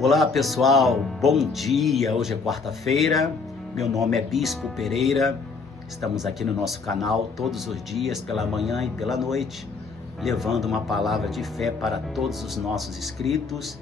Olá pessoal, bom dia, hoje é quarta-feira, meu nome é Bispo Pereira, estamos aqui no nosso canal todos os dias, pela manhã e pela noite, levando uma palavra de fé para todos os nossos inscritos,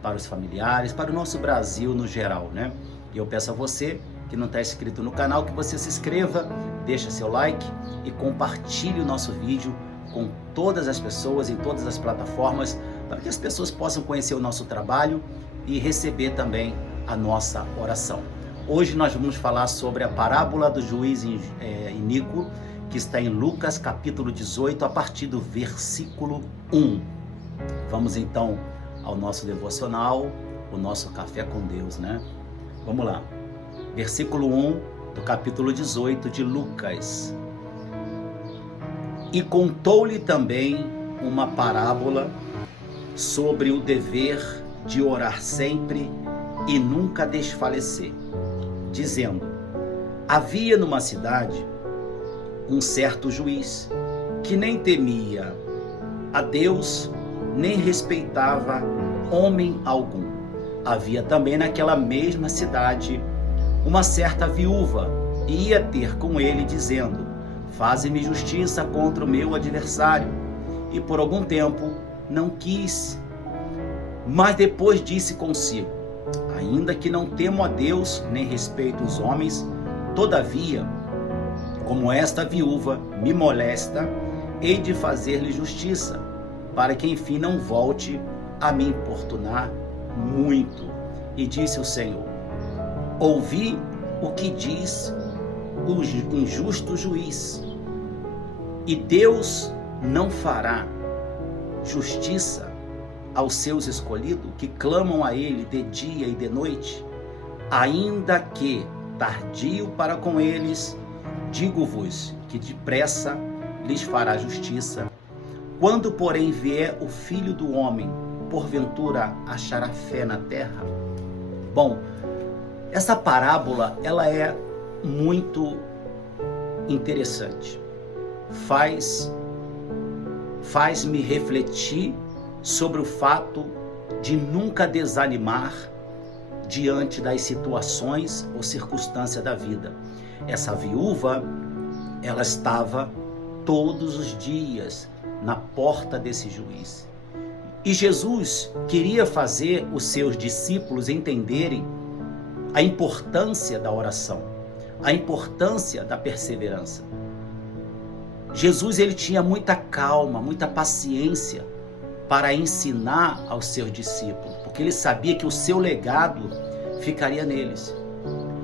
para os familiares, para o nosso Brasil no geral, né? E eu peço a você que não está inscrito no canal, que você se inscreva, deixa seu like e compartilhe o nosso vídeo com todas as pessoas, em todas as plataformas, para que as pessoas possam conhecer o nosso trabalho e receber também a nossa oração. Hoje nós vamos falar sobre a parábola do juiz iníquo, que está em Lucas capítulo 18, a partir do versículo 1. Vamos então ao nosso devocional, o nosso café com Deus, né? Vamos lá. Versículo 1 do capítulo 18 de Lucas. E contou-lhe também uma parábola sobre o dever de orar sempre e nunca desfalecer, dizendo: havia numa cidade um certo juiz que nem temia a Deus, nem respeitava homem algum. Havia também naquela mesma cidade uma certa viúva, e ia ter com ele, dizendo: faze-me justiça contra o meu adversário. E por algum tempo não quis, mas depois disse consigo: ainda que não temo a Deus, nem respeito os homens, todavia, como esta viúva me molesta, hei de fazer-lhe justiça, para que enfim não volte a me importunar muito. E disse o Senhor: ouvi o que diz o injusto juiz, e Deus não fará justiça aos seus escolhidos, que clamam a ele de dia e de noite? Ainda que tardio para com eles, digo-vos que depressa lhes fará justiça. Quando, porém, vier o Filho do Homem, porventura achará fé na terra? Bom, essa parábola, ela é muito interessante. Faz-me refletir sobre o fato de nunca desanimar diante das situações ou circunstâncias da vida. Essa viúva, ela estava todos os dias na porta desse juiz. E Jesus queria fazer os seus discípulos entenderem a importância da oração, a importância da perseverança. Jesus, ele tinha muita calma, muita paciência para ensinar aos seus discípulos, porque ele sabia que o seu legado ficaria neles.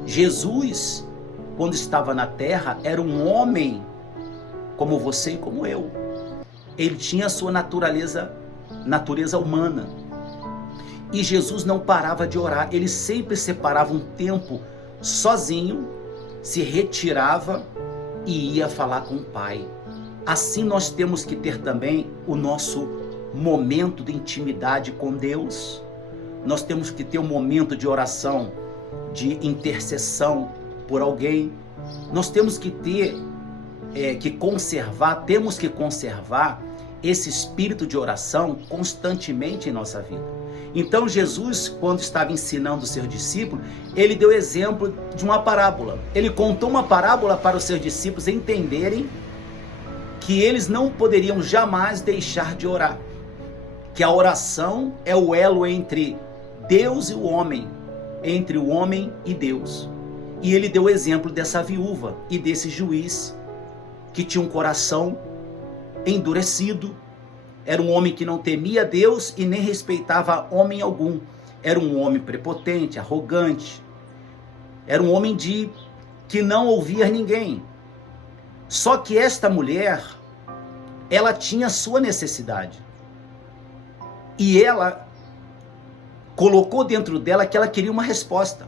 Jesus, quando estava na terra, era um homem como você e como eu. Ele tinha a sua natureza humana. E Jesus não parava de orar, ele sempre separava um tempo sozinho, se retirava e ia falar com o Pai. Assim nós temos que ter também o nosso momento de intimidade com Deus. Nós temos que ter um momento de oração, de intercessão por alguém. Nós temos que temos que conservar esse espírito de oração constantemente em nossa vida. Então Jesus, quando estava ensinando os seus discípulos, ele deu exemplo de uma parábola. Ele contou uma parábola para os seus discípulos entenderem que eles não poderiam jamais deixar de orar, que a oração é o elo entre Deus e o homem, entre o homem e Deus. E ele deu o exemplo dessa viúva e desse juiz que tinha um coração endurecido. Era um homem que não temia Deus e nem respeitava homem algum. Era um homem prepotente, arrogante. Era um homem que não ouvia ninguém. Só que esta mulher, ela tinha sua necessidade. E ela colocou dentro dela que ela queria uma resposta.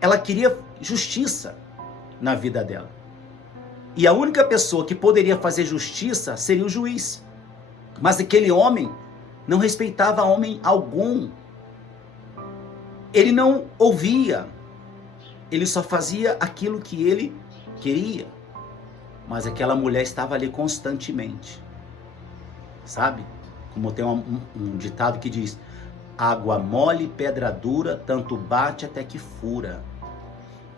Ela queria justiça na vida dela. E a única pessoa que poderia fazer justiça seria o juiz. Mas aquele homem não respeitava homem algum. Ele não ouvia. Ele só fazia aquilo que ele queria. Mas aquela mulher estava ali constantemente. Sabe? Como tem um ditado que diz: Água mole e pedra dura, tanto bate até que fura.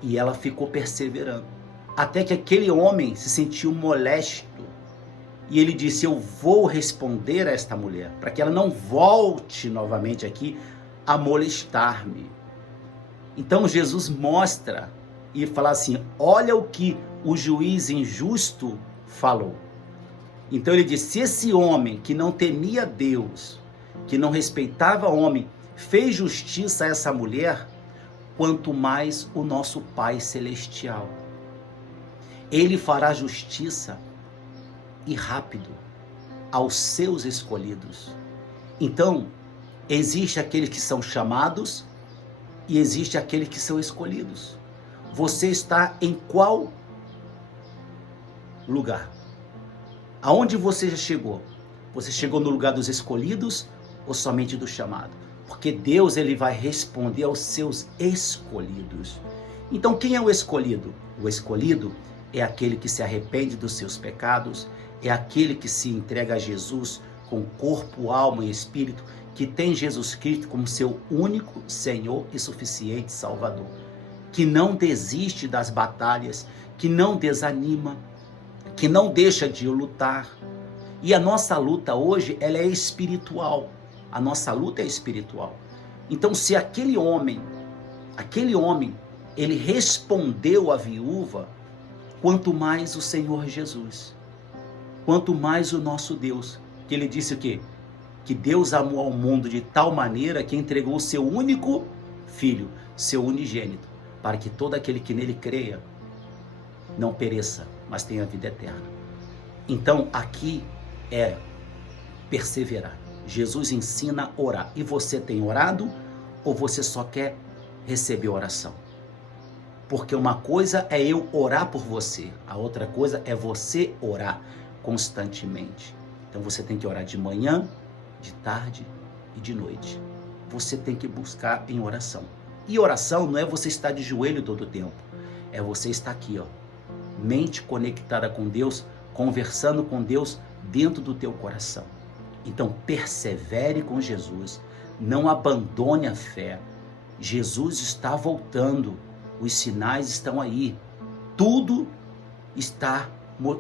E ela ficou perseverando. Até que aquele homem se sentiu molesto. E ele disse, eu vou responder a esta mulher, para que ela não volte novamente aqui a molestar-me. Então Jesus mostra e fala assim, olha o que o juiz injusto falou. Então ele disse, se esse homem que não temia Deus, que não respeitava o homem, fez justiça a essa mulher, quanto mais o nosso Pai Celestial. Ele fará justiça e rápido aos seus escolhidos. Então, existe aqueles que são chamados e existe aqueles que são escolhidos. Você está em qual lugar? Aonde você já chegou? Você chegou no lugar dos escolhidos ou somente do chamado? Porque Deus, ele vai responder aos seus escolhidos. Então, quem é o escolhido? O escolhido é aquele que se arrepende dos seus pecados, é aquele que se entrega a Jesus com corpo, alma e espírito, que tem Jesus Cristo como seu único Senhor e suficiente Salvador, que não desiste das batalhas, que não desanima, que não deixa de lutar. E a nossa luta hoje, ela é espiritual. A nossa luta é espiritual. Então, se aquele homem, ele respondeu à viúva, quanto mais o Senhor Jesus, quanto mais o nosso Deus, que ele disse o quê? Que Deus amou ao mundo de tal maneira que entregou o seu único filho, seu unigênito, para que todo aquele que nele creia não pereça, mas tenha vida eterna. Então aqui é perseverar. Jesus ensina a orar. E você tem orado ou você só quer receber oração? Porque uma coisa é eu orar por você, a outra coisa é você orar constantemente. Então você tem que orar de manhã, de tarde e de noite. Você tem que buscar em oração. E oração não é você estar de joelho todo o tempo. É você estar aqui, ó, mente conectada com Deus, conversando com Deus dentro do teu coração. Então persevere com Jesus, não abandone a fé. Jesus está voltando, os sinais estão aí, tudo está,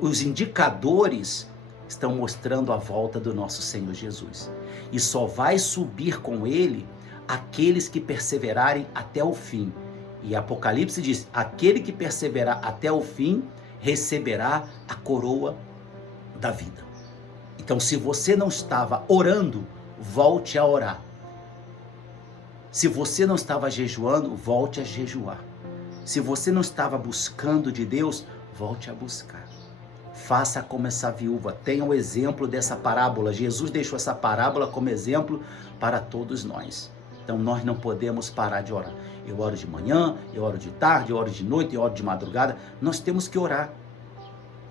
os indicadores estão mostrando a volta do nosso Senhor Jesus. E só vai subir com ele aqueles que perseverarem até o fim. E Apocalipse diz, aquele que perseverar até o fim, receberá a coroa da vida. Então, se você não estava orando, volte a orar. Se você não estava jejuando, volte a jejuar. Se você não estava buscando de Deus, volte a buscar. Faça como essa viúva, tenha o exemplo dessa parábola. Jesus deixou essa parábola como exemplo para todos nós. Então nós não podemos parar de orar. Eu oro de manhã, eu oro de tarde, eu oro de noite, eu oro de madrugada. Nós temos que orar.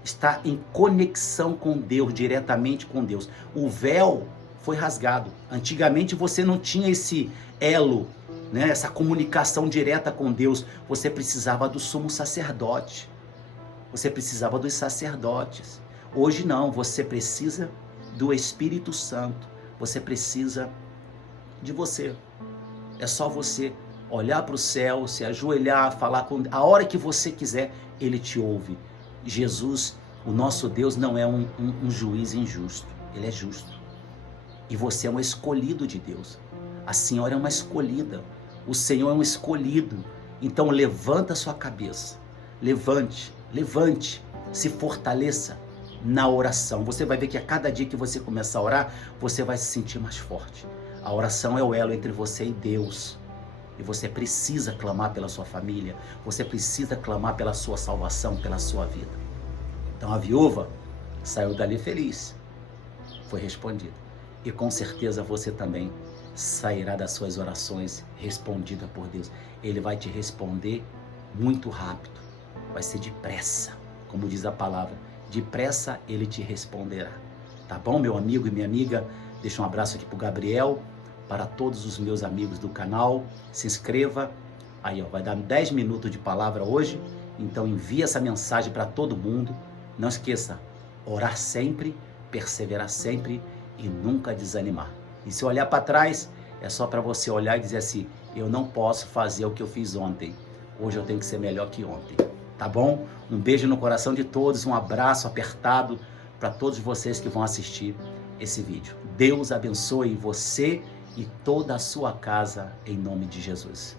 Estar em conexão com Deus, diretamente com Deus. O véu foi rasgado. Antigamente você não tinha esse elo, né? Essa comunicação direta com Deus. Você precisava do sumo sacerdote. Você precisava dos sacerdotes. Hoje não, você precisa do Espírito Santo. Você precisa de você. É só você olhar para o céu, se ajoelhar, falar com Deus. A hora que você quiser, Ele te ouve. Jesus, o nosso Deus, não é um juiz injusto. Ele é justo. E você é um escolhido de Deus. A senhora é uma escolhida. O Senhor é um escolhido. Então levanta a sua cabeça. Levante, se fortaleça na oração. Você vai ver que a cada dia que você começar a orar, você vai se sentir mais forte. A oração é o elo entre você e Deus. E você precisa clamar pela sua família. Você precisa clamar pela sua salvação, pela sua vida. Então a viúva saiu dali feliz. Foi respondida. E com certeza você também sairá das suas orações respondida por Deus. Ele vai te responder muito rápido. Vai ser depressa, como diz a palavra. Depressa ele te responderá. Tá bom, meu amigo e minha amiga? Deixa um abraço aqui pro Gabriel, para todos os meus amigos do canal. Se inscreva. Aí, ó, vai dar 10 minutos de palavra hoje. Então envie essa mensagem para todo mundo. Não esqueça, orar sempre, perseverar sempre e nunca desanimar. E se olhar para trás, é só para você olhar e dizer assim: eu não posso fazer o que eu fiz ontem. Hoje eu tenho que ser melhor que ontem. Tá bom? Um beijo no coração de todos, um abraço apertado para todos vocês que vão assistir esse vídeo. Deus abençoe você e toda a sua casa em nome de Jesus.